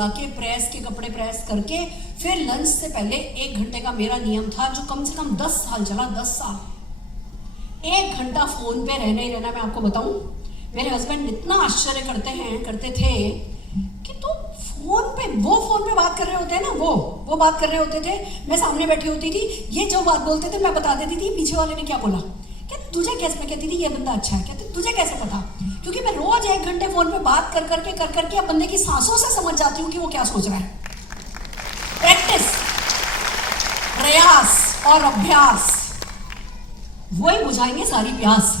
जाके प्रेस के कपड़े प्रेस करके फिर लंच से पहले 1 घंटे का मेरा नियम था, जो कम से कम 10 साल चला। 10 साल 1 घंटा फोन पे रहना ही रहना। मैं आपको बताऊं, मेरे हस्बैंड इतना आश्चर्य करते थे कि तो फोन पे बात कर रहे होते हैं ना, वो बात कर रहे होते थे, मैं सामने बैठी होती थी, ये जो बात बोलते थे मैं बता देती थी पीछे वाले ने क्या बोला। क्या तुझे कैसे, मैं कहती थी ये बंदा अच्छा है, कहते तुझे कैसे पता? क्योंकि मैं रोज 1 घंटे फोन पे बात कर करके अब बंदे की सांसों से समझ जाती हूँ कि वो क्या सोच रहा है। प्रैक्टिस, प्रयास और अभ्यास वही बुझाएंगे सारी प्यास।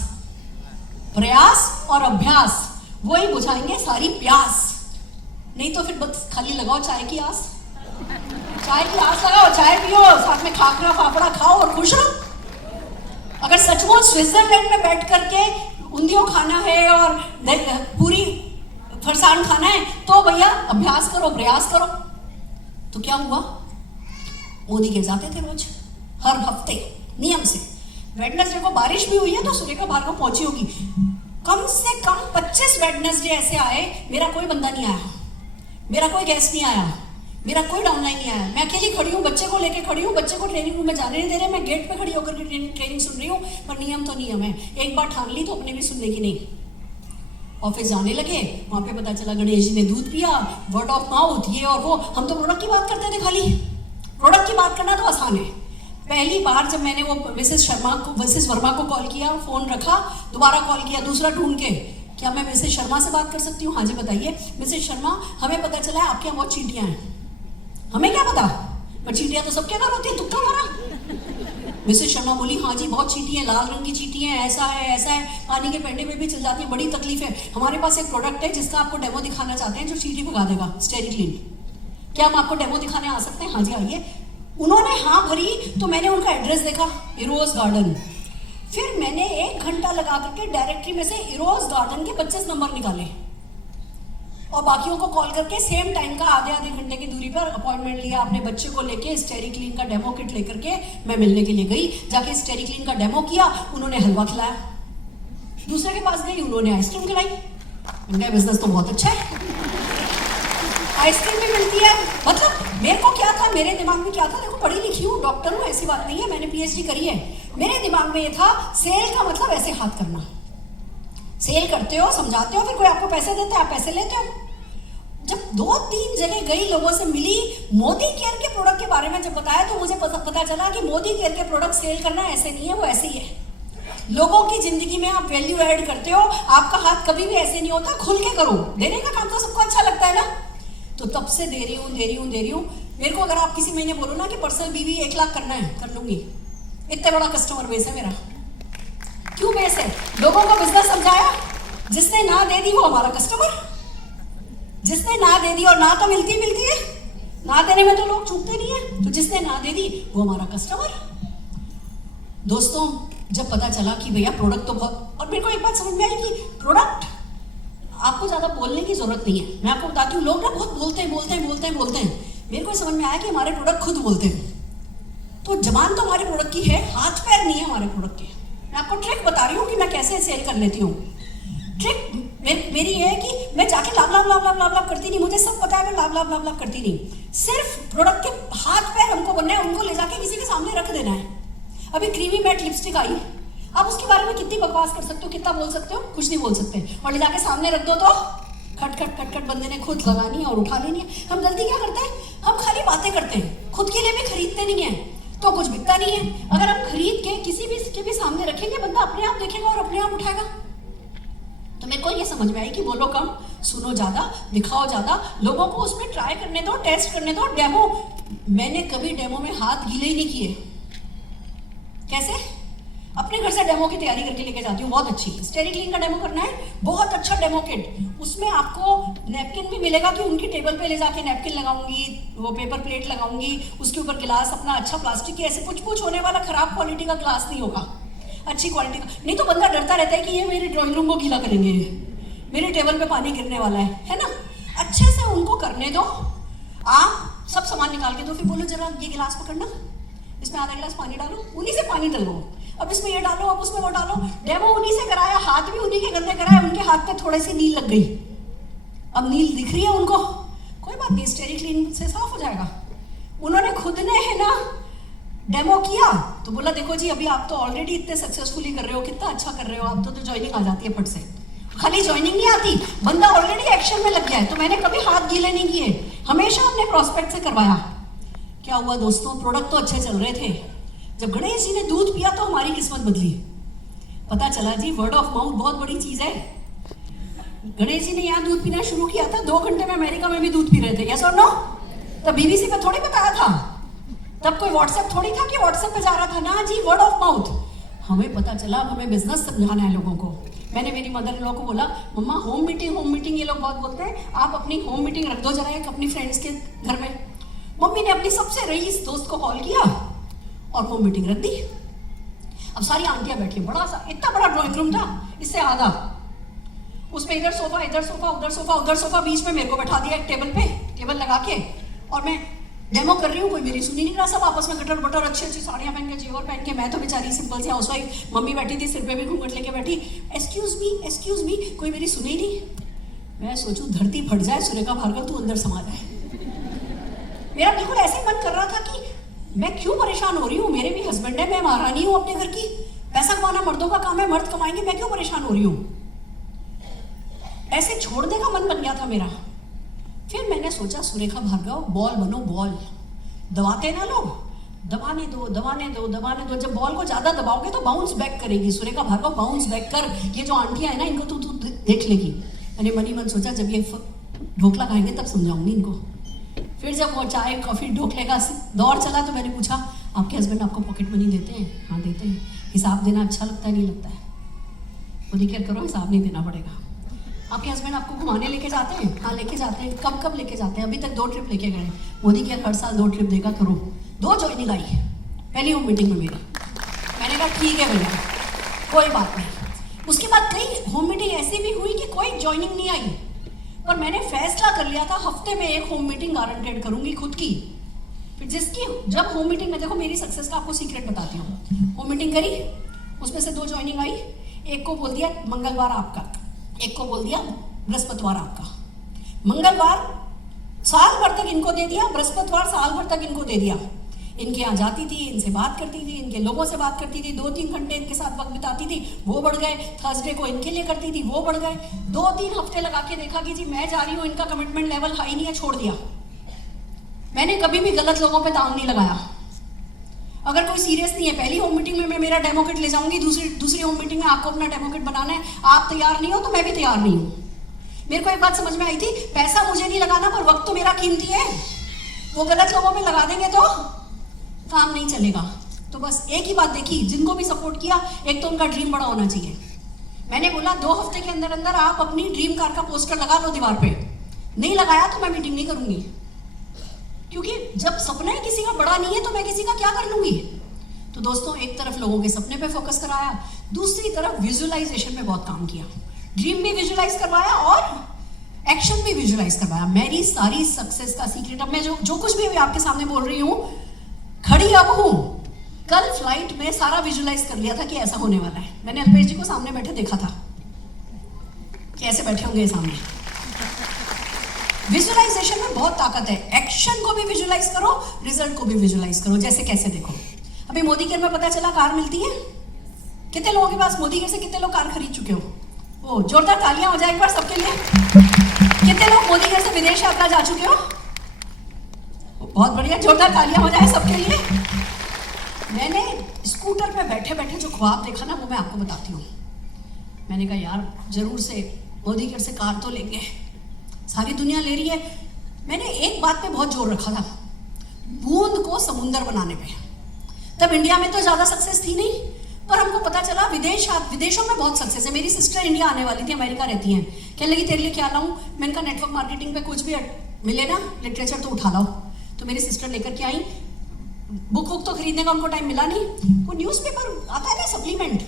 प्रयास और अभ्यास वही बुझाएंगे सारी प्यास। नहीं तो फिर बस खाली लगाओ चाय की आस, चाय की आस लगाओ, चाय पियो, साथ में खाखरा फाफड़ा खाओ और खुश रहो। अगर सचमुच स्विट्जरलैंड में बैठ करके उंधियों खाना है और पूरी फरसान खाना है तो भैया अभ्यास करो, प्रयास करो। तो क्या हुआ, मोदी के जाते थे रोज, हर हफ्ते नियम से। वेडनेसडे को बारिश भी हुई है तो सुरेखा भार्गव पहुंची होगी। कम से कम 25 वेडनेसडे ऐसे आए, मेरा कोई बंदा नहीं आया, मेरा कोई गेस्ट नहीं आया, मेरा कोई डाउनलाइन नहीं आया। मैं अकेली खड़ी हूँ, बच्चे को लेके खड़ी हूँ, बच्चे को ट्रेनिंग रूम में जाने नहीं दे रहे, मैं गेट पे खड़ी होकर के ट्रेनिंग सुन रही हूँ। पर नियम तो नियम है, एक बार ठान ली तो अपने भी सुनने की नहीं। ऑफिस जाने लगे, वहां पे पता चला गणेश जी ने दूध पिया, वर्ड ऑफ माउथ, ये और वो। हम तो प्रोडक्ट की बात करते थे, खाली प्रोडक्ट की बात करना तो आसान है। पहली बार जब मैंने वो मिसेस वर्मा को कॉल किया, फोन रखा, दोबारा कॉल किया, दूसरा ढूंढ के, क्या मैं मिसेस शर्मा से बात कर सकती हूँ? हाँ जी बताइए। मिसेस शर्मा, हमें पता चला है आपके यहाँ बहुत चींटियां हैं। हमें क्या पता, पर चींटियां तो सबके घर होती है, तुक्का मारा। मिसेस शर्मा बोली हाँ जी बहुत चींटी है, लाल रंग की चींटी है, ऐसा है, पानी के पेंडे में भी चल जाती है, बड़ी तकलीफ है। हमारे पास एक प्रोडक्ट है जिसका आपको डेमो दिखाना चाहते हैं, जो चींटी भगा देगा, स्टेरिक्लीन। क्या हम आपको डेमो दिखाने आ सकते हैं? हाँ जी आइए। उन्होंने हाँ भरी तो मैंने उनका एड्रेस देखा, इरोज गार्डन। फिर मैंने 1 घंटा लगा करके डायरेक्टरी में से इरोज गार्डन के 25 नंबर निकाले और बाकियों को कॉल करके सेम टाइम का आधे घंटे की दूरी पर अपॉइंटमेंट लिया। अपने बच्चे को लेके स्टेरिक्लीन का डेमो किट लेकर के मैं मिलने के लिए गई। जाके स्टेरिक्लीन का डेमो किया, उन्होंने हलवा खिलाया। दूसरे के पास गई, उन्होंने आइसक्रीम खिलाई। उनका बिजनेस तो बहुत अच्छा है, आइसक्रीम भी मिलती है। मतलब मेरे को क्या था, मेरे दिमाग में क्या था, देखो पढ़ी लिखी हूँ, डॉक्टर हूँ, ऐसी बात नहीं है, मैंने PhD करी है। मेरे दिमाग में ये था, सेल का मतलब ऐसे हाथ करना। सेल करते हो, समझाते हो, फिर कोई आपको पैसे देता है, आप पैसे लेते हो। जब 2-3 जगह गई, लोगों से मिली, मोदी केयर के प्रोडक्ट के बारे में जब बताया तो मुझे पता चला कि मोदी केयर के प्रोडक्ट सेल करना ऐसे नहीं है, वो ऐसे ही है। लोगों की जिंदगी में आप वैल्यू ऐड करते हो, आपका हाथ कभी भी ऐसे नहीं होता, खुल के करो। देने का काम तो सबको अच्छा लगता है ना। तो तब से दे रही हूँ। मेरे को अगर आप किसी महीने बोलो ना कि पर्सनल बीवी 1 लाख करना है, कर लूंगी। इतना बड़ा कस्टमर बेस है मेरा। क्यों बेस है? लोगों को बिजनेस समझाया, जिसने ना दे दी वो हमारा कस्टमर। जिसने ना दे दी, और ना तो मिलती है, ना देने में तो लोग चूकते नहीं है, तो जिसने ना दे दी वो हमारा कस्टमर। दोस्तों, जब पता चला कि भैया प्रोडक्ट तो बहुत, और मेरे को एक बात समझ में आई कि प्रोडक्ट आपको ज्यादा बोलने की जरूरत नहीं है। मैं आपको बताती हूँ, लोग ना बहुत बोलते हैं। मेरे को समझ में आया कि हमारे प्रोडक्ट खुद बोलते हैं। तो जबान तो हमारे प्रोडक्ट की है, हाथ पैर नहीं है हमारे प्रोडक्ट के। मैं आपको ट्रिक बता रही हूँ कि मैं कैसे सेल कर लेती हूँ। ट्रिक मेरी ये है कि मैं जाके लाभ करती नहीं। मुझे सब पता है, मैं लाभ करती नहीं। सिर्फ प्रोडक्ट के हाथ पैर हमको बनना है, उनको ले जाके किसी के सामने रख देना है। अभी क्रीमी मैट लिपस्टिक आई, आप उसके बारे में कितनी बकवास कर सकते हो, कितना बोल सकते हो, कुछ नहीं बोल सकते। और ले जाके सामने रख दो तो खट बंदे ने खुद लगानी है और उठा लेनी है। हम गलती क्या करते हैं, हम खाली बातें करते हैं, खुद के लिए भी खरीदते नहीं है, तो कुछ बिकता नहीं है। अगर हम खरीद के किसी भी के भी सामने रखेंगे, बंदा अपने आप देखेगा और अपने आप उठाएगा। तो मेरे को ये समझ में आई कि बोलो कम, सुनो ज्यादा, दिखाओ ज्यादा, लोगों को उसमें ट्राई करने दो, टेस्ट करने दो। डेमो, मैंने कभी डेमो में हाथ गीले ही नहीं किए। कैसे? अपने घर से डेमो की तैयारी करके लेके जाती हूँ, बहुत अच्छी। स्टेरिक्लीन का डेमो करना है, बहुत अच्छा डेमो किट। उसमें आपको नैपकिन भी मिलेगा कि उनकी टेबल पे ले जाके नैपकिन लगाऊंगी, वो पेपर प्लेट लगाऊंगी, उसके ऊपर गिलास अपना अच्छा प्लास्टिक की, ऐसे कुछ होने वाला खराब क्वालिटी का ग्लास नहीं होगा, अच्छी क्वालिटी का। नहीं तो बंदा डरता रहता है कि ये मेरे ड्राइंग रूम को गीला करेंगे, मेरे टेबल पे पानी गिरने वाला है ना। अच्छे से उनको करने दो, आप सब सामान निकाल के दो, फिर बोलो जरा ये गिलास पकड़ना, इसमें आधा गिलास पानी डालो, उन्हीं से पानी डलो, अब इसमें ये डालो, अब उसमें वो डालो। डेमो उन्हीं से कराया, हाथ भी उन्हीं के गंदे कराए, उनके हाथ पे थोड़ी सी नील लग गई। अब नील दिख रही है उनको, कोई बात बात नहीं, स्टेरिक्लीन से साफ हो जाएगा। उन्होंने खुद ने है ना डेमो किया तो बोला देखो जी अभी आप तो ऑलरेडी इतने सक्सेसफुली कर रहे हो, कितना अच्छा कर रहे हो आप तो ज्वाइनिंग आ जाती है फट से। खाली ज्वाइनिंग नहीं आती, बंदा ऑलरेडी एक्शन में लग गया है। तो मैंने कभी हाथ गीले नहीं किए, हमेशा अपने प्रॉस्पेक्ट से करवाया। क्या हुआ दोस्तों, प्रोडक्ट तो अच्छे चल रहे थे। जब गणेश जी ने दूध पिया तो हमारी किस्मत बदली। पता चला जी वर्ड ऑफ माउथ बहुत बड़ी चीज है। गणेश जी ने यहाँ दूध पीना शुरू किया था, 2 घंटे में अमेरिका में भी दूध पी रहे थे। यस और नो? तब बीबीसी पे थोड़ी बताया था, तब कोई व्हाट्सएप थोड़ी था कि व्हाट्सएप पे जा रहा था ना जी, वर्ड ऑफ माउथ। हमें पता चला हमें बिजनेस समझाना है लोगों को। मैंने मेरी मदर इन लॉ को बोला मम्मा होम मीटिंग ये लोग बहुत बोलते हैं, आप अपनी होम मीटिंग रख दो जरा एक अपनी फ्रेंड्स के घर में। मम्मी ने अपनी सबसे रईस दोस्त को कॉल किया और होम मीटिंग रख दी। अब सारी आंटियां बैठी, बड़ा सा इतना बड़ा ड्राइंग रूम था, इससे आधा, उसमें इधर सोफा उधर सोफा उधर सोफा, बीच में मेरे को बैठा दिया एक टेबल पे, टेबल लगा के, और मैं डेमो कर रही हूँ। कोई मेरी सुनी नहीं रहा, सब आपस में कटर बटर अच्छी अच्छी साड़ियाँ पहन के जेवर पहन के। मैं तो बेचारी सिंपल सी हाउसवाइफ, मम्मी बैठी थी सिर पे भी घूंघट लेके बैठी। एक्सक्यूज मी, कोई मेरी सुनी नहीं। मैं सोचूं धरती फट जाए, सुरेखा भार्गव तू अंदर समा जाए। मेरा बिल्कुल ऐसे ही मन कर रहा था कि मैं क्यों परेशान हो रही हूँ, मेरे भी हस्बैंड है, मैं महारानी हूँ अपने घर की, पैसा कमाना मर्दों का काम है, मर्द कमाएंगे, मैं क्यों परेशान हो रही हूँ। ऐसे छोड़ने का मन बन गया था मेरा। फिर मैंने सोचा सुरेखा भार्गव बॉल बनो, बॉल दबाते ना लोग, दबाने दो। जब बॉल को ज्यादा दबाओगे तो बाउंस बैक करेगी। सुरेखा भार्गव बाउंस बैक कर, ये जो आंटियां है ना इनको तू देख लेगी। मैंने मनी मन सोचा जब ये ढोकला खाएंगे तब समझाऊंगी इनको। फिर जब वो चाय कॉफी ढोकले का दौर चला तो मैंने पूछा आपके हस्बैंड आपको पॉकेट मनी देते हैं? हाँ देते हैं। हिसाब देना अच्छा लगता है? नहीं लगता है। खुद ही केयर करो, हिसाब नहीं देना पड़ेगा। आपके हस्बैंड आपको घुमाने लेके जाते हैं? हाँ लेके जाते हैं। कब लेके जाते हैं? अभी तक 2 ट्रिप लेके गए। मोदी केयर हर साल 2 ट्रिप देगा, करो। 2 ज्वाइनिंग आई पहली होम मीटिंग में मेरी। मैंने कहा ठीक है भैया कोई बात नहीं। उसके बाद कई होम मीटिंग ऐसी भी हुई कि कोई ज्वाइनिंग नहीं आई, पर मैंने फैसला कर लिया था हफ्ते में 1 होम मीटिंग गारंटेड करूंगी खुद की। फिर जिसकी जब होम मीटिंग में, देखो मेरी सक्सेस का आपको सीक्रेट बताती हूँ। होम मीटिंग करी, उसमें से 2 ज्वाइनिंग आई। एक को बोल दिया मंगलवार आपका, एक को बोल दिया बृहस्पतिवार आपका। मंगलवार साल भर तक इनको दे दिया, बृहस्पतिवार साल भर तक इनको दे दिया। इनके यहाँ जाती थी, इनसे बात करती थी, इनके लोगों से बात करती थी, 2-3 घंटे इनके साथ वक्त बिताती थी, वो बढ़ गए। थर्सडे को इनके लिए करती थी, वो बढ़ गए। 2-3 हफ्ते लगा के देखा कि जी मैं जा रही हूँ, इनका कमिटमेंट लेवल हाई नहीं है, छोड़ दिया। मैंने कभी भी गलत लोगों पे दांव नहीं लगाया। अगर कोई सीरियस नहीं है, पहली होम मीटिंग में मैं मेरा डेमो किट ले जाऊंगी, दूसरी होम मीटिंग में आपको अपना डेमो किट बनाना है, आप तैयार नहीं हो तो मैं भी तैयार नहीं हूँ। मेरे को एक बात समझ में आई थी, पैसा मुझे नहीं लगाना पर वक्त तो मेरा कीमती है। वो गलत लोगों पे लगा देंगे तो काम नहीं चलेगा। तो बस एक ही बात देखी, जिनको भी सपोर्ट किया, एक तो उनका ड्रीम बड़ा होना चाहिए। मैंने बोला 2 हफ्ते के अंदर अंदर आप अपनी ड्रीम कार का पोस्टर लगा लो दीवार पे। नहीं लगाया तो मैं मीटिंग नहीं करूंगी, क्योंकि जब सपना ही किसी का बड़ा नहीं है तो मैं किसी का क्या कर लूंगी। तो दोस्तों एक तरफ लोगों के सपने पे फोकस कराया, दूसरी तरफ विजुअलाइजेशन पे बहुत काम किया। ड्रीम भी विजुअलाइज करवाया और एक्शन भी विजुअलाइज करवाया। मेरी सारी सक्सेस का सीक्रेट, अब मैं जो कुछ भी आपके सामने बोल रही हूँ, खड़ी अब हूँ, कल फ्लाइट में सारा विजुअलाइज कर लिया था कि ऐसा होने वाला है। मैंने अल्पेश जी को सामने बैठे देखा था कि ऐसे बैठे होंगे सामने। विजुअलाइजेशन में बहुत ताकत है। एक्शन को भी विजुअलाइज करो, रिजल्ट को भी विजुअलाइज करो। जैसे कैसे, देखो अभी मोदी केयर में पता चला कार मिलती है। कितने लोगों के पास मोदी केयर से कितने लोग कार खरीद चुके हो? ओ जोरदार तालियां हो जाए एक बार सबके लिए। कितने लोग मोदी केयर से विदेश यात्रा जा चुके हो? बहुत बढ़िया, जोरदार तालियां हो जाए सबके लिए। मैंने स्कूटर पे बैठे बैठे जो ख्वाब देखा ना, वो मैं आपको बताती हूँ। मैंने कहा यार जरूर से मोदी केयर से कार तो लेंगे, सारी दुनिया ले रही है। मैंने एक बात पे बहुत जोर रखा था, बूंद को समुंदर बनाने पे। तब इंडिया में तो ज्यादा सक्सेस थी नहीं, पर हमको पता चला विदेशों में बहुत सक्सेस है। मेरी सिस्टर इंडिया आने वाली थी, अमेरिका रहती हैं, कहने लगी तेरे लिए क्या लाऊं? मैंने कहा नेटवर्क मार्केटिंग पे कुछ भी मिले ना लिटरेचर तो उठा लाओ। तो मेरी सिस्टर लेकर के आई। बुक तो खरीदने का उनको टाइम मिला नहीं। वो न्यूज़पेपर आता है ना सप्लीमेंट,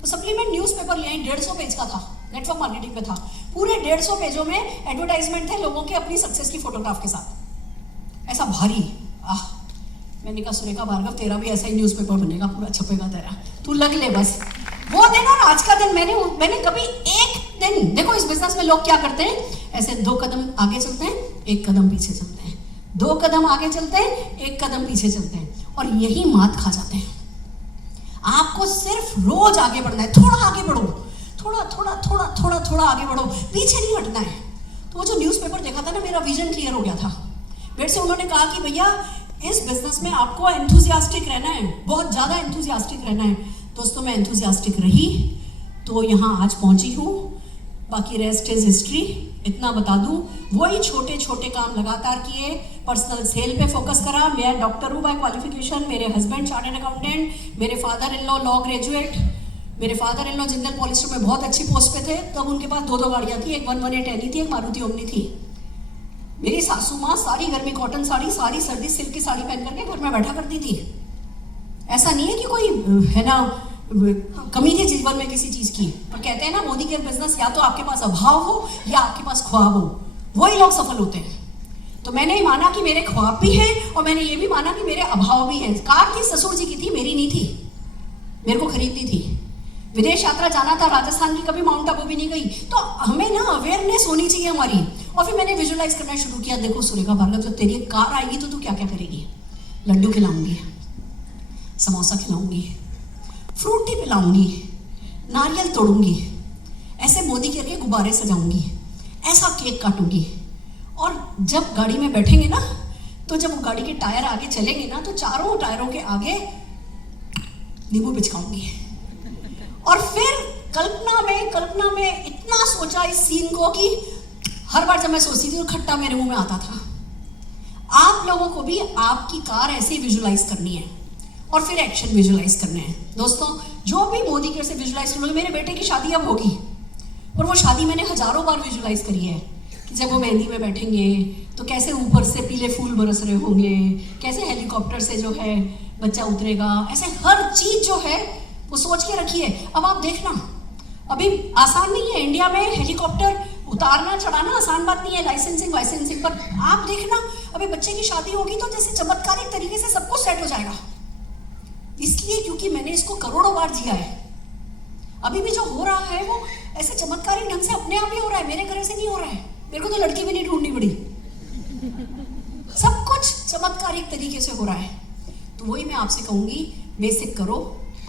तो सप्लीमेंट न्यूज़पेपर ले आई, 150 पेज का था, नेटवर्क मार्केटिंग पे था। पूरे 150 पेजों में एडवर्टाइजमेंट थे लोगों के अपनी सक्सेस की फोटोग्राफ के साथ, ऐसा भारी। मैंने कहा सुरेखा भार्गव तेरा भी ऐसा ही न्यूज़पेपर बनेगा, पूरा छपेगा तेरा, तू लग ले बस। वो दिन और आज का दिन मैंने कभी एक देन देखो इस बिजनेस में लोग क्या करते हैं, ऐसे 2 कदम आगे चलते हैं, 1 कदम पीछे चलते हैं, 2 कदम आगे चलते हैं, 1 कदम पीछे चलते हैं, और यही मात खा जाते हैं। आपको सिर्फ रोज आगे बढ़ना है, थोड़ा आगे बढ़ो, थोड़ा थोड़ा थोड़ा थोड़ा थोड़ा आगे बढ़ो, पीछे नहीं हटना है। तो वो जो न्यूज़पेपर देखा था ना, मेरा विजन क्लियर हो गया था। मेरे से उन्होंने कहा कि भैया इस बिजनेस में आपको एंथुसियास्टिक रहना है, बहुत ज़्यादा एंथुसियास्टिक रहना है। दोस्तों मैं एंथुसियास्टिक रही तो यहाँ आज पहुँची हूँ, बाकी रेस्ट इज हिस्ट्री। इतना बता दूँ, वही छोटे छोटे काम लगातार किए, पर्सनल सेल पे फोकस करा। मैं डॉक्टर हूँ बाय क्वालिफिकेशन, मेरे हस्बैंड चार्टर्ड अकाउंटेंट, मेरे फादर इन लॉ ग्रेजुएट, मेरे father in law Jindal polyester में बहुत अच्छी पोस्ट पे थे। तब उनके पास 2 गाड़ियाँ थी, एक 118 एनी थी, एक मारुति ओमनी थी। मेरी सासू माँ सारी गर्मी कॉटन साड़ी, सारी सर्दी सिल्क की साड़ी पहन करके घर में बैठा करती थी। ऐसा नहीं है कि कोई है ना कमी थी जीवन में किसी चीज की, पर कहते हैं ना मोदी केयर बिजनेस या तो आपके पास अभाव हो या आपके पास ख्वाब हो, वही लोग सफल होते हैं। तो मैंने ही माना कि मेरे ख्वाब भी हैं और मैंने ये भी माना कि मेरे अभाव भी हैं। कार थी ससुर जी की थी, मेरी नहीं थी, मेरे को खरीदनी थी। विदेश यात्रा जाना था, राजस्थान की कभी माउंट आबू भी नहीं गई। तो हमें ना अवेयरनेस होनी चाहिए हमारी। और फिर मैंने विजुअलाइज करना शुरू किया, देखो सुरेखा भार्गव जब तेरी कार आएगी तो तू क्या क्या करेगी। लड्डू खिलाऊंगी, समोसा खिलाऊंगी, फ्रूटी पिलाऊंगी, नारियल तोड़ूंगी, ऐसे मोदी करके गुब्बारे सजाऊंगी, ऐसा केक काटूंगी। और जब गाड़ी में बैठेंगे ना, तो जब वो गाड़ी के टायर आगे चलेंगे ना, तो चारों टायरों के आगे नींबू पिचकाऊंगी। और फिर कल्पना में इतना सोचा इस सीन को कि हर बार जब मैं सोचती थी तो खट्टा मेरे मुंह में आता था। आप लोगों को भी आपकी कार ऐसे ही विजुलाइज करनी है और फिर एक्शन विजुलाइज करने हैं। दोस्तों जो भी मोदी केयर से विजुलाइज करोगे, मेरे बेटे की शादी अब होगी और वो शादी मैंने हजारों बार विजुलाइज करी है कि जब वो मेहंदी में बैठेंगे तो कैसे ऊपर से पीले फूल बरस रहे होंगे, कैसे हेलीकॉप्टर से जो है बच्चा उतरेगा, ऐसे हर चीज जो है वो सोच के रखिए। अब आप देखना, अभी आसान नहीं है इंडिया में हेलीकॉप्टर उतारना चढ़ाना, आसान बात नहीं है, लाइसेंसिंग वाइसेंसिंग। पर आप देखना अभी बच्चे की शादी होगी तो जैसे चमत्कारिक तरीके से सब कुछ सेट हो जाएगा। इसलिए क्योंकि मैंने इसको करोड़ों बार जिया है। अभी भी जो हो रहा है वो ऐसे चमत्कारी ढंग से अपने आप ही हो रहा है, मेरे घर से नहीं हो रहा है। मेरे को तो लड़की भी नहीं ढूंढनी पड़ी, सब कुछ चमत्कारिक तरीके से हो रहा है। तो वही मैं आपसे कहूंगी, बेसिक करो,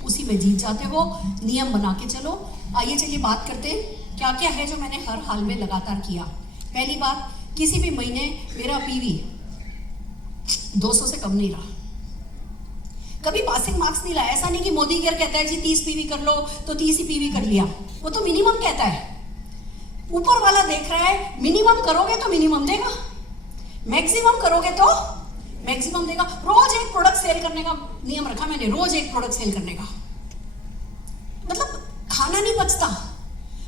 उसी में जीत जाते हो, नियम बना के चलो। आइए चलिए बात करते हैं क्या क्या है जो मैंने हर हाल में लगातार किया। पहली बात, किसी भी महीने मेरा पीवी 200 से कम नहीं रहा, कभी पासिंग मार्क्स नहीं लाया। ऐसा नहीं कि मोदी केयर कहता है जी 30 पीवी कर लो तो 30 ही पीवी कर लिया, वो तो मिनिमम कहता है। ऊपर वाला देख रहा है, मिनिमम करोगे तो मिनिमम देगा, मैक्सिमम करोगे तो मैक्सिमम देगा। रोज एक प्रोडक्ट सेल करने का नियम रखा मैंने, रोज एक प्रोडक्ट सेल करने का। मतलब खाना नहीं बचता।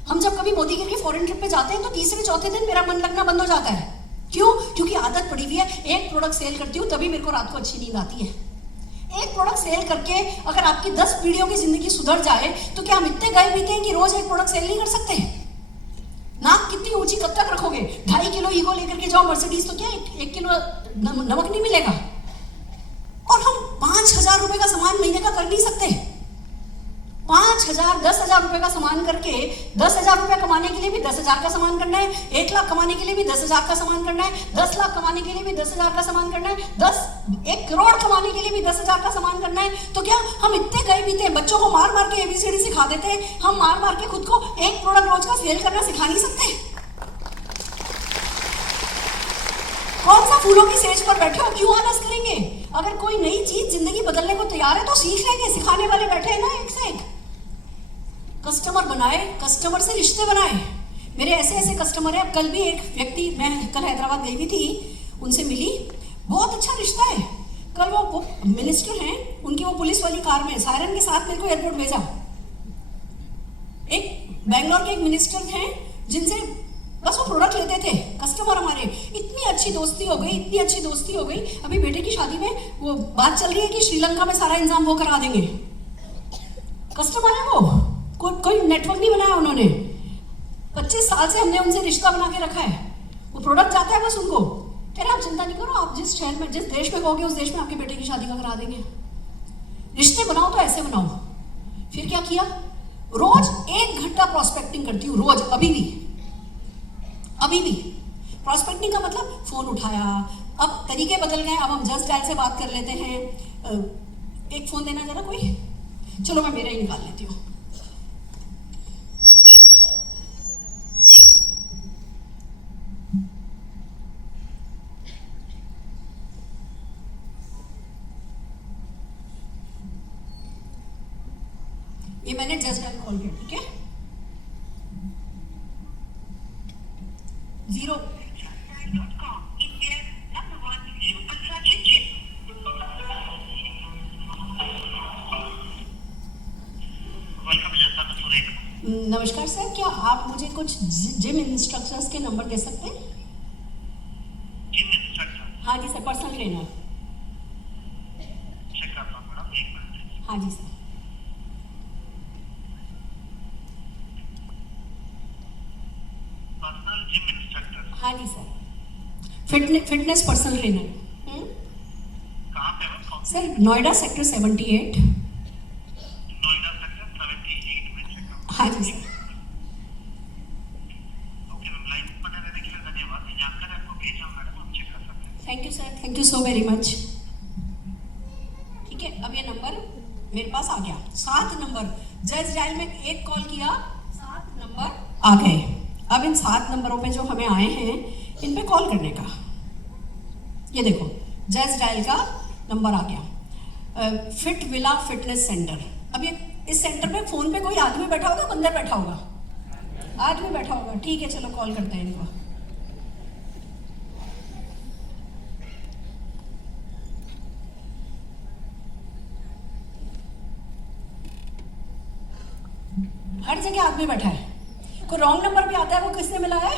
हम जब कभी मोदी केयर की फॉरेन ट्रिप पे जाते हैं तो तीसरे चौथे दिन मेरा मन लगना बंद हो जाता है। क्यों? क्योंकि आदत पड़ी हुई है, एक प्रोडक्ट सेल करती हूँ तभी मेरे को रात को अच्छी नींद आती है। एक प्रोडक्ट सेल करके अगर आपकी 10 पीढ़ियों की जिंदगी सुधर जाए तो क्या हम इतने गए बीते हैं कि रोज एक प्रोडक्ट सेल नहीं कर सकते? नाक कितनी ऊंची कब तक रखोगे? 2.5 किलो ईगो लेकर के जाओ मर्सिडीज, तो क्या 1 किलो नमक नहीं मिलेगा? और हम 5,000 रुपए का सामान महीने का कर नहीं सकते। 5,000 10,000 रुपए का सामान करके 10,000 रुपए कमाने के लिए भी 10,000 का सामान करना है, 1 लाख कमाने के लिए भी 10,000 का सामान करना है, 10 लाख कमाने के लिए भी 10,000 का सामान करना है, 1 करोड़ कमाने के लिए भी 10,000 का सामान करना है। तो क्या हम इतने गए बीते हैं? बच्चों को मार मार के ABCD सिखा देते हैं, हम मार मार के खुद को एक प्रोडक्ट रोज का सेल करना सिखा नहीं सकते? कौन सा फूलों की सेज पर बैठे हो, क्यों आलस करेंगे? अगर कोई नई चीज जिंदगी बदलने को तैयार है तो सीख लेंगे। सिखाने वाले बैठे हैं ना एक से एक। कस्टमर बनाए, कस्टमर से रिश्ते बनाए। मेरे ऐसे ऐसे कस्टमर है। अब कल भी एक व्यक्ति, मैं कल हैदराबाद गई हुई थी, उनसे मिली, बहुत अच्छा रिश्ता है। कल वो मिनिस्टर हैं, उनकी वो पुलिस वाली कार में सायरन के साथ मेरे को एयरपोर्ट भेजा। एक बैंगलोर के एक मिनिस्टर हैं जिनसे बस वो प्रोडक्ट लेते थे, कस्टमर हमारे। इतनी अच्छी दोस्ती हो गई, इतनी अच्छी दोस्ती हो गई। अभी बेटे की शादी में वो बात चल रही है कि श्रीलंका में सारा इंतजाम वो करा देंगे। कस्टमर है वो, कोई नेटवर्क नहीं बनाया उन्होंने। 25 साल से हमने उनसे रिश्ता बना के रखा है। वो प्रोडक्ट जाता है बस उनको, कह रहे आप चिंता नहीं करो, आप जिस शहर में जिस देश में कहोगे उस देश में आपके बेटे की शादी का करा देंगे। रिश्ते बनाओ तो ऐसे बनाओ। फिर क्या किया रोज 1 घंटा प्रोस्पेक्टिंग करती हूँ, रोज, अभी भी। प्रोस्पेक्टिंग का मतलब फोन उठाया, अब तरीके बदल गए, अब हम जस्ट डायल से बात कर लेते हैं। एक फोन देना जरा कोई, चलो मैं मेरा ही निकाल लेती हूँ। ये मैंने जस्ट डायल कॉल किया, ठीक है। 0 नमस्कार सर, क्या आप मुझे कुछ जिम इंस्ट्रक्टर्स के नंबर दे सकते हैं? Gym instructor? हाँ जी सर, पर्सनल ट्रेनर। चेक करता हूँ मैडम, 1 मिनट। हाँ जी सर। Personal gym instructor? हाँ जी सर, फिटनेस पर्सनल ट्रेनर। कहाँ पे है? Sir Noida sector 78। Noida sector 78 में चेक करता हूँ। हाँ जी सर। ओके मैम, लाइन बने रहने के लिए धन्यवाद। ये जानकारी आपको भेजा मैडम, आप चेक कर सकते हैं। Thank you sir, thank you so very much. ठीक है, अब ये नंबर मेरे पास आ गया, 7 नंबर। जस्ट डायल में एक कॉल किया, 7 नंबर आ गए। अब इन 7 नंबरों पे जो हमें आए हैं, इन पे कॉल करने का, ये देखो जस्ट डायल का नंबर आ गया। Fit villa fitness centre. अब ये इस सेंटर पे फोन पे कोई आदमी बैठा होगा, बंदर बैठा होगा? आदमी बैठा होगा, ठीक है, चलो कॉल करते हैं इनको। हर जगह आदमी बैठा है, कोई रॉन्ग नंबर पे आता है, वो किसने मिला है?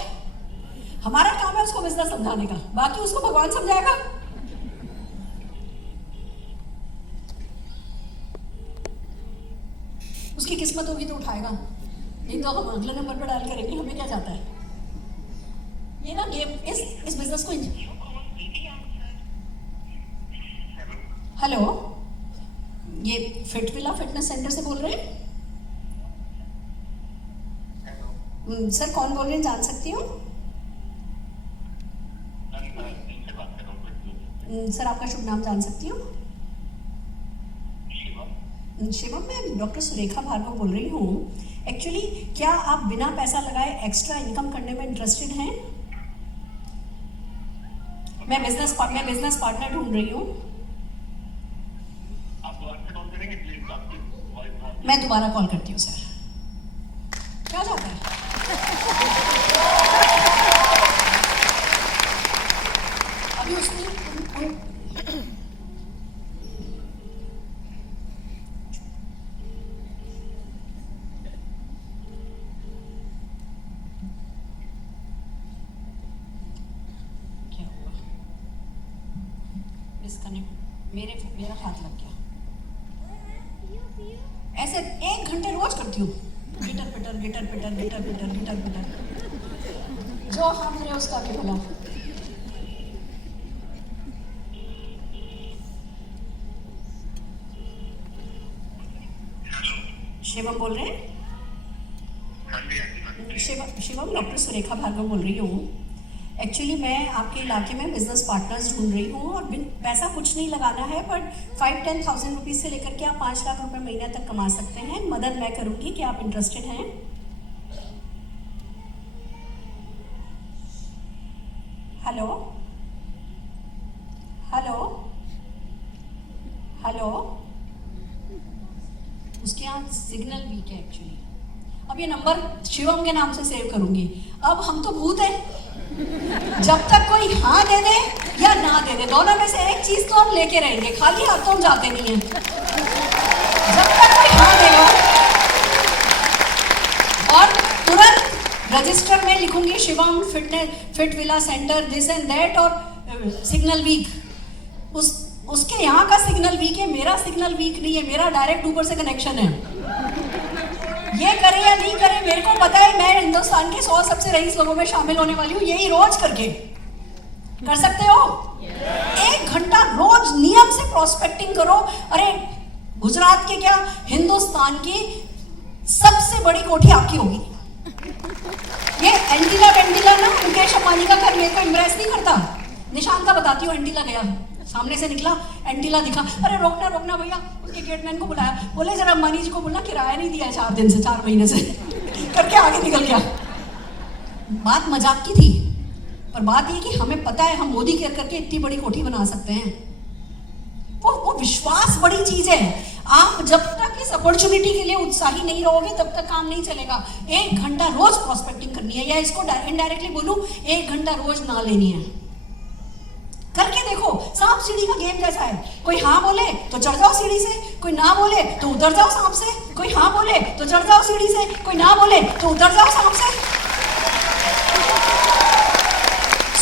हमारा काम है उसको बिजनेस समझाने का, बाकी उसको भगवान समझाएगा। उसकी किस्मत होगी तो उठाएगा, नहीं तो हम अगले नंबर पर डायल करेंगे, हमें क्या जाता है। ये ना गेम, इस बिजनेस को। हेलो, ये फिट विला फिटनेस सेंटर से बोल रहे हैं? सर कौन बोल रहे हैं, जान सकती हूँ? सर आपका शुभ नाम जान सकती हूँ? शिवम, मैं डॉक्टर सुरेखा भार्गव बोल रही हूँ। एक्चुअली क्या आप बिना पैसा लगाए एक्स्ट्रा इनकम करने में इंटरेस्टेड हैं? मैं बिजनेस पार्टनर ढूंढ रही हूँ। मैं दोबारा कॉल करती हूँ सर। क्या जाता है? अभी उसने क्या हुआ, डिस्कनेक्ट, मेरा हाथ लग गया। ऐसे 1 घंटे रोज करती हूँ, गिटर पिटर। जो हम रहे उसका भी भला। शिवम बोल रहे हैं? शिवम, डॉक्टर सुरेखा भार्गव बोल रही हूँ। एक्चुअली मैं आपके इलाके में बिजनेस पार्टनर्स ढूंढ रही हूँ, और पैसा कुछ नहीं लगाना है, बट 5-10,000 रुपीज़ से लेकर के आप 5 लाख रुपए महीने तक कमा सकते हैं। मदद मैं करूँगी, क्या आप इंटरेस्टेड हैं? हेलो हेलो हेलो, उसके यहाँ सिग्नल वीक है एक्चुअली। अब ये नंबर शिवम के नाम से सेव करूंगी। अब हम तो भूत हैं, जब तक कोई हाँ दे दे या ना दे दे, दोनों में से एक चीज तो हम लेके रहेंगे, खाली हाथ तो हम जाते नहीं हैं। जब तक कोई हाँ देगा, और तुरंत रजिस्टर में लिखूंगी Shivam fit villa centre this and that, और सिग्नल वीक। उसके यहाँ का सिग्नल वीक है, मेरा सिग्नल वीक नहीं है, मेरा डायरेक्ट ऊपर से कनेक्शन है। ये करे या नहीं करे मेरे को पता है, मैं हिंदुस्तान के 100 सबसे रईस लोगों में शामिल होने वाली हूँ, यही रोज करके। कर सकते हो? 1 घंटा रोज नियम से प्रोस्पेक्टिंग करो। अरे गुजरात के क्या, हिंदुस्तान की सबसे बड़ी कोठी आपकी होगी। ये एंटीला वेंटीला ना मुकेश अंबानी का घर मेरे को इम्प्रेस नहीं करता। निशान का बताती हूँ, एंटीला गया, सामने से निकला, एंटीला दिखा, अरे रोकना रोकना भैया, उसके गेटमैन को बुलाया, बोले जरा अंबानी जी को बोलना किराया नहीं दिया है 4 दिन से, 4 महीने से करके आगे निकल गया। बात मजाक की थी, पर बात ये कि हमें पता है हम मोदी केयर करके इतनी बड़ी कोठी बना सकते हैं। वो विश्वास बड़ी चीज है। आप जब तक इस अपॉर्चुनिटी के लिए उत्साही नहीं रहोगे तब तक काम नहीं चलेगा। 1 घंटा रोज प्रोस्पेक्टिंग करनी है, या इसको इनडायरेक्टली बोलूं 1 घंटा रोज ना लेनी है। करके देखो, सांप सीढ़ी का गेम जैसा है। कोई हाँ बोले तो चढ़ जाओ सीढ़ी से, कोई ना बोले तो उतर जाओ सांप से, कोई हाँ बोले तो चढ़ जाओ सीढ़ी से, कोई ना बोले तो उतर जाओ सांप से।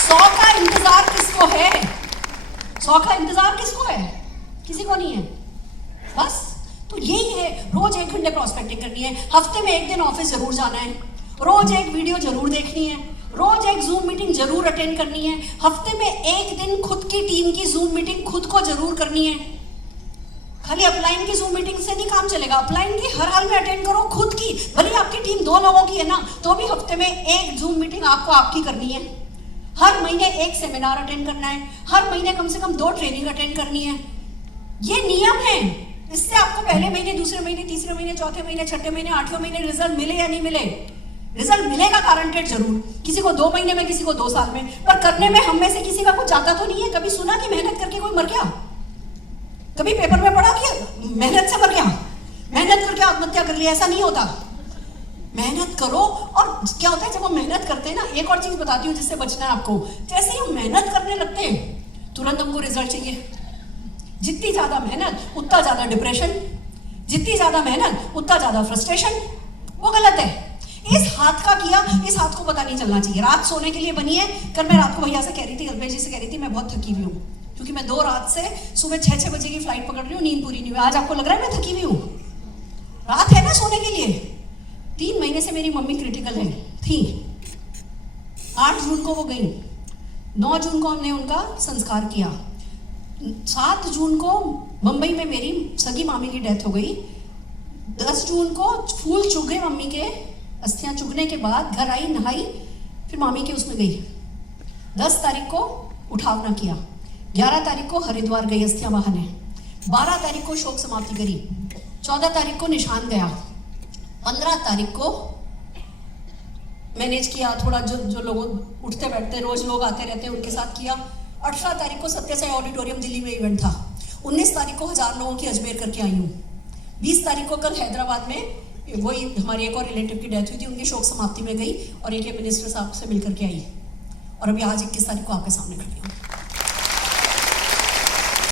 100 का इंतजार किसको है? 100 का इंतजार किसको है? किसी को नहीं है। बस तो यही है, रोज 1 घंटे प्रोस्पेक्टिंग करनी है, हफ्ते में 1 दिन ऑफिस जरूर जाना है, रोज एक वीडियो जरूर देखनी है, रोज एक जूम मीटिंग जरूर अटेंड करनी है, हफ्ते में 1 दिन खुद की टीम की जूम मीटिंग खुद को जरूर करनी है। खाली अपलाइन की जूम मीटिंग से नहीं काम चलेगा, अपलाइन की हर हाल में अटेंड करो, खुद की, भले आपकी टीम 2 लोगों की है ना, तो भी हफ्ते में 1 जूम मीटिंग आपको आपकी करनी है। हर महीने 1 सेमिनार अटेंड करना है, हर महीने कम से कम 2 ट्रेनिंग अटेंड करनी है। ये नियम है। इससे आपको पहले महीने, दूसरे महीने, तीसरे महीने, चौथे महीने, छठे महीने, 8वें महीने रिजल्ट मिले या नहीं मिले, रिजल्ट मिलेगा गारंटेड जरूर। किसी को 2 महीने में, किसी को 2 साल में, पर करने में हम में से किसी का कुछ जाता तो नहीं है। कभी सुना कि मेहनत करके कोई मर गया? कभी पेपर में पढ़ा कि मेहनत से मर गया, मेहनत करके आत्महत्या कर लिया? ऐसा नहीं होता। मेहनत करो, और क्या होता है जब हम मेहनत करते हैं ना, एक और चीज बताती हूँ जिससे बचना है आपको। जैसे ही हम मेहनत करने लगते हैं तुरंत हमको रिजल्ट चाहिए। जितनी ज्यादा मेहनत उतना ज्यादा डिप्रेशन, जितनी ज्यादा मेहनत उतना ज्यादा फ्रस्ट्रेशन। वो गलत है। इस हाथ का किया, इस हाथ को पता नहीं चलना चाहिए। रात सोने के लिए बनी है। कल मैं रात को भैया से कह रही थी, अल्पेश जी से कह रही थी, मैं बहुत थकी हुई हूँ, क्योंकि मैं 2 रात से सुबह 6 बजे की फ्लाइट पकड़ रही हूँ, नींद पूरी नहीं हुई। आज आपको लग रहा है मैं थकी हुई हूँ? रात है ना सोने के लिए। 3 महीने से मेरी मम्मी क्रिटिकल है थी। 8 जून को वो गई, 9 जून को हमने उनका संस्कार किया, 7 जून को मुंबई में मेरी सगी मामी की डेथ हो गई, 10 जून को फूल चुग गए मम्मी के, अस्थियां चुगने के बाद घर आई, नहाई, फिर मामी के उसमें गई। 10 तारीख को उठावना किया, 11 तारीख को हरिद्वार गई अस्थियां बहाने, 12 तारीख को शोक समाप्ति करी, 14 तारीख को निशान गया, 15 तारीख को मैनेज किया थोड़ा, जो लोग उठते बैठते रोज लोग आते रहते हैं उनके साथ किया। 18 तारीख को सत्यसाई ऑडिटोरियम दिल्ली में इवेंट था। 19 तारीख को 1000 लोगों की अजमेर करके आई हूँ। 20 तारीख को कल हैदराबाद में वही हमारी एक और रिलेटिव की डेथ हुई थी, उनकी शोक समाप्ति में गई और एक मिनिस्टर साहब से मिल करके आई, और अभी आज 21 तारीख को आपके सामने खड़ी हूँ।